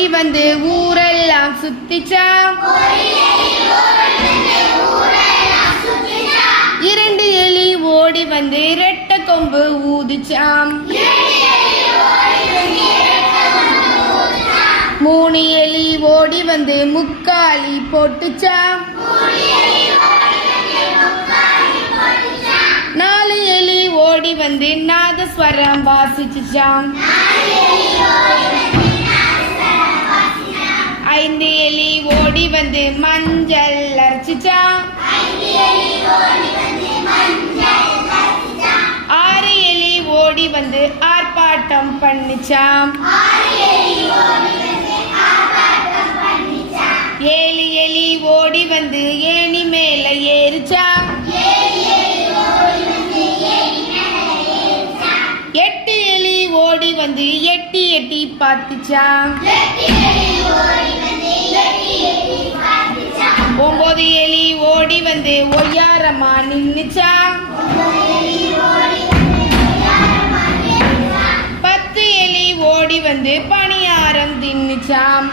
ஓடி வந்து ஊரெல்லாம் சுத்திச்சாம். 2 எலி ஓடி வந்து ரெட்டை கொம்பு ஊதிச்சாம். 3 எலி ஓடி வந்து முக்காலி போட்டுச்சாம். 4 எலி ஓடி வந்து நாதஸ்வரம் வாசிச்சுச்சாம். 5 எலி ஓடி வந்து மஞ்சள் அரைச்சிச்சாம். 6 எலி ஓடி வந்து ஆர்ப்பாட்டம் பண்ணிச்சாம். 7 எலி ஓடி வந்து ஏணி மேல ஏறிச்சாம். 8 எலி ஓடி வந்து எட்டி எட்டி பார்த்துச்சாம். 9 எலி ஓடி வந்து ஒய்யாரமா நின்னுச்சாம். 10 எலி ஓடி வந்து பணியாரம் தின்னுச்சாம்.